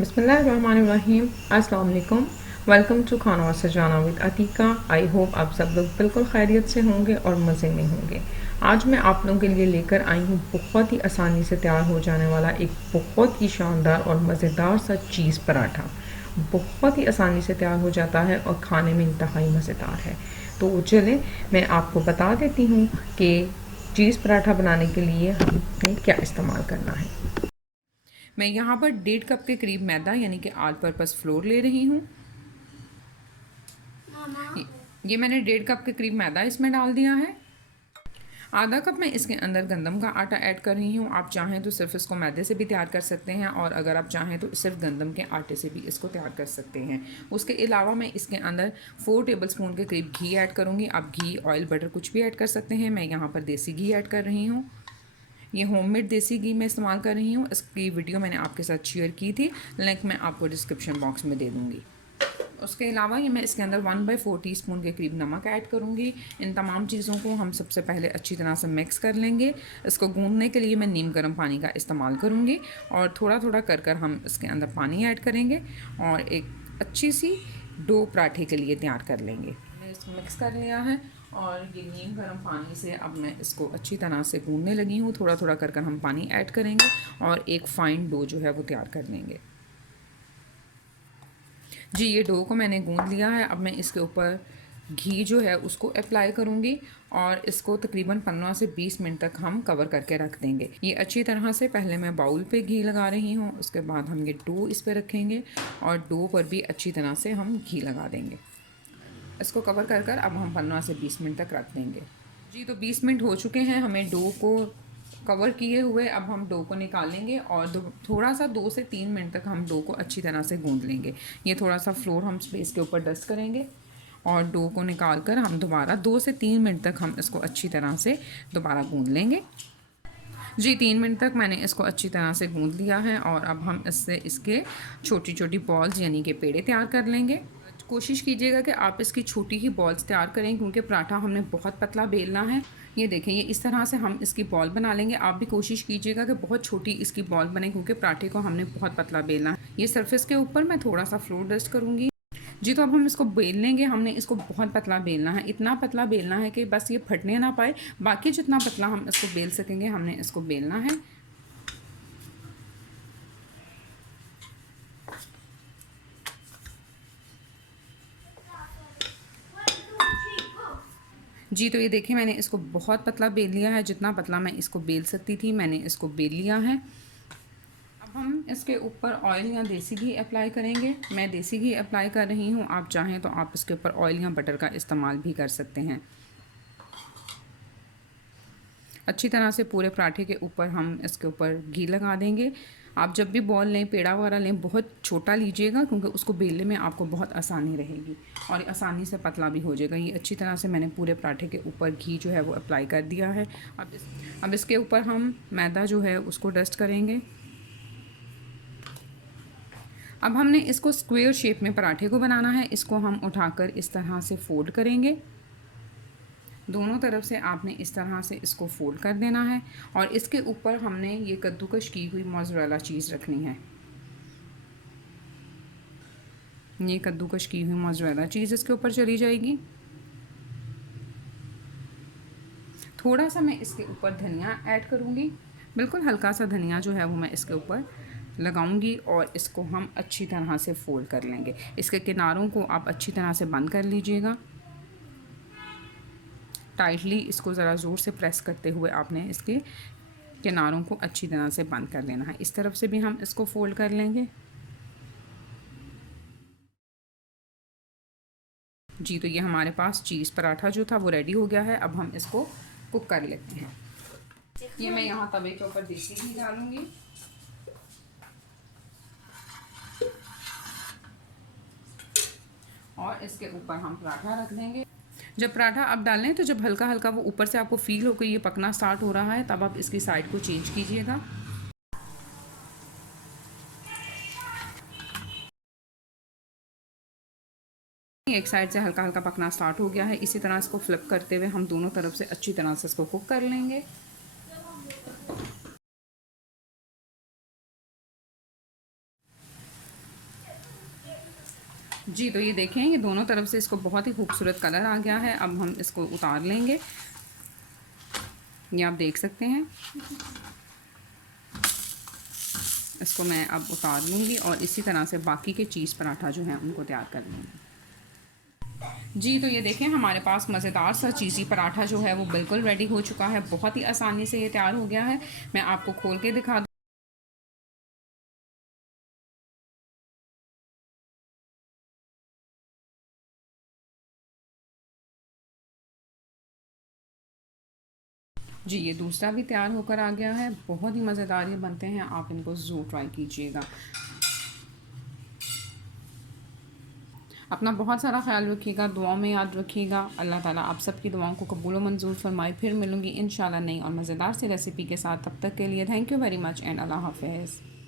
बिस्मिल्लाहिर्रहमानिर्रहीम। अस्सलाम वालेकुम। वेलकम टू खाना और सजाना विद अतीका। आई होप आप सब लोग बिल्कुल खैरियत से होंगे और मज़े में होंगे। आज मैं आप लोगों के लिए लेकर आई हूँ बहुत ही आसानी से तैयार हो जाने वाला एक बहुत ही शानदार और मज़ेदार सा चीज़ पराठा। बहुत ही आसानी से तैयार हो जाता है और खाने में इंतहाई मज़ेदार है। तो चलें मैं आपको बता देती हूँ कि चीज़ पराठा बनाने के लिए हमें क्या इस्तेमाल करना है। मैं यहाँ पर 1.5 कप के करीब मैदा यानी कि ऑल पर्पस फ्लोर ले रही हूँ। ये मैंने 1.5 कप के करीब मैदा इसमें डाल दिया है। आधा कप मैं इसके अंदर गंदम का आटा ऐड कर रही हूँ। आप चाहें तो सिर्फ इसको मैदे से भी तैयार कर सकते हैं और अगर आप चाहें तो सिर्फ गंदम के आटे से भी इसको तैयार कर सकते हैं। उसके अलावा मैं इसके अंदर 4 टेबलस्पून के करीब घी ऐड करूँगी। आप घी, ऑयल, बटर कुछ भी ऐड कर सकते हैं। मैं यहाँ पर देसी घी ऐड कर रही हूँ। ये होममेड देसी घी मैं इस्तेमाल कर रही हूँ। इसकी वीडियो मैंने आपके साथ शेयर की थी, लिंक मैं आपको डिस्क्रिप्शन बॉक्स में दे दूँगी। उसके अलावा ये मैं इसके अंदर 1/4 टीस्पून के करीब नमक ऐड करूँगी। इन तमाम चीज़ों को हम सबसे पहले अच्छी तरह से मिक्स कर लेंगे। इसको गूंदने के लिए मैं नीम गर्म पानी का इस्तेमाल करूँगी और थोड़ा थोड़ा कर कर हम इसके अंदर पानी ऐड करेंगे और एक अच्छी सी डो पराठे के लिए तैयार कर लेंगे। मैंने इसको मिक्स कर लिया है और ये नीम गर्म पानी से अब मैं इसको अच्छी तरह से गूंदने लगी हूँ। थोड़ा थोड़ा कर कर हम पानी ऐड करेंगे और एक फ़ाइन डो जो है वो तैयार कर लेंगे। जी, ये डो को मैंने गूंद लिया है। अब मैं इसके ऊपर घी जो है उसको अप्लाई करूँगी और इसको तकरीबन 15 से 20 मिनट तक हम कवर करके रख देंगे। ये अच्छी तरह से पहले मैं बाउल पे घी लगा रही हूँ, उसके बाद हम ये डो इस पे रखेंगे और डो पर भी अच्छी तरह से हम घी लगा देंगे। इसको कवर कर कर अब हम 15 से 20 मिनट तक रख देंगे। जी, तो 20 मिनट हो चुके हैं हमें डो को कवर किए हुए। अब हम डो को निकालेंगे और थोड़ा सा 2 से 3 मिनट तक हम डो को अच्छी तरह से गूंद लेंगे। ये थोड़ा सा फ्लोर हम स्पेस के ऊपर डस्ट करेंगे और डो को निकाल कर हम दोबारा 2 से 3 मिनट तक हम इसको अच्छी तरह से दोबारा गूंद लेंगे। जी, 3 मिनट तक मैंने इसको अच्छी तरह से गूंद लिया है और अब हम इससे इसके छोटी छोटी बॉल्स यानी कि पेड़े तैयार कर लेंगे। कोशिश कीजिएगा कि आप इसकी छोटी ही बॉल्स तैयार करें क्योंकि पराठा हमने बहुत पतला बेलना है। ये देखें, ये इस तरह से हम इसकी बॉल बना लेंगे। आप भी कोशिश कीजिएगा कि बहुत छोटी इसकी बॉल बने क्योंकि पराठे को हमने बहुत पतला बेलना है। ये सरफेस के ऊपर मैं थोड़ा सा फ्लोर डस्ट करूँगी। जी, तो अब हम इसको बेल लेंगे। हमने इसको बहुत पतला बेलना है, इतना पतला बेलना है कि बस ये फटने ना पाए। बाकी जितना पतला हम इसको बेल सकेंगे हमने इसको बेलना है। जी, तो ये देखिए मैंने इसको बहुत पतला बेल लिया है। जितना पतला मैं इसको बेल सकती थी मैंने इसको बेल लिया है। अब हम इसके ऊपर ऑयल या देसी घी अप्लाई करेंगे। मैं देसी घी अप्लाई कर रही हूँ, आप चाहें तो आप इसके ऊपर ऑयल या बटर का इस्तेमाल भी कर सकते हैं। अच्छी तरह से पूरे पराठे के ऊपर हम इसके ऊपर घी लगा देंगे। आप जब भी बॉल लें, पेड़ा वगैरह लें, बहुत छोटा लीजिएगा क्योंकि उसको बेलने में आपको बहुत आसानी रहेगी और आसानी से पतला भी हो जाएगा। ये अच्छी तरह से मैंने पूरे पराठे के ऊपर घी जो है वो अप्लाई कर दिया है। अब इसके ऊपर हम मैदा जो है उसको डस्ट करेंगे। अब हमने इसको स्क्वायर शेप में पराठे को बनाना है। इसको हम उठाकर इस तरह से फोल्ड करेंगे। दोनों तरफ से आपने इस तरह से इसको फोल्ड कर देना है और इसके ऊपर हमने ये कद्दूकश की हुई मोज़रेला चीज़ रखनी है। ये कद्दूकश की हुई मोज़रेला चीज़ इसके ऊपर चली जाएगी। थोड़ा सा मैं इसके ऊपर धनिया ऐड करूँगी। बिल्कुल हल्का सा धनिया जो है वो मैं इसके ऊपर लगाऊंगी और इसको हम अच्छी तरह से फोल्ड कर लेंगे। इसके किनारों को आप अच्छी तरह से बंद कर लीजिएगा। टाइटली इसको ज़रा ज़ोर से प्रेस करते हुए आपने इसके किनारों को अच्छी तरह से बंद कर लेना है। इस तरफ से भी हम इसको फोल्ड कर लेंगे। जी, तो ये हमारे पास चीज़ पराठा जो था वो रेडी हो गया है। अब हम इसको कुक कर लेते हैं। ये मैं यहाँ तवे के ऊपर देसी घी डालूंगी और इसके ऊपर हम पराठा रख देंगे। जब पराठा आप डालें तो जब हल्का हल्का वो ऊपर से आपको फील हो कि ये पकना स्टार्ट हो रहा है तब आप इसकी साइड को चेंज कीजिएगा। एक साइड से हल्का हल्का पकना स्टार्ट हो गया है। इसी तरह इसको फ्लिप करते हुए हम दोनों तरफ से अच्छी तरह से इसको कुक कर लेंगे। जी, तो ये देखें, ये दोनों तरफ से इसको बहुत ही खूबसूरत कलर आ गया है। अब हम इसको उतार लेंगे, ये आप देख सकते हैं। इसको मैं अब उतार लूँगी और इसी तरह से बाकी के चीज़ पराठा जो हैं उनको तैयार कर लूँगी। जी, तो ये देखें, हमारे पास मज़ेदार सा चीज़ी पराठा जो है वो बिल्कुल रेडी हो चुका है। बहुत ही आसानी से ये तैयार हो गया है। मैं आपको खोल के दिखा दूँ। जी, ये दूसरा भी तैयार होकर आ गया है। बहुत ही मज़ेदार ये बनते हैं, आप इनको ज़रूर ट्राई कीजिएगा। अपना बहुत सारा ख्याल रखिएगा, दुआओं में याद रखिएगा। अल्लाह ताला आप सबकी दुआओं को कबूल व मंजूर फरमाए। फिर मिलूँगी इंशाल्लाह नई और मज़ेदार सी रेसिपी के साथ। तब तक के लिए thank you very much and अल्लाह हाफ़िज़।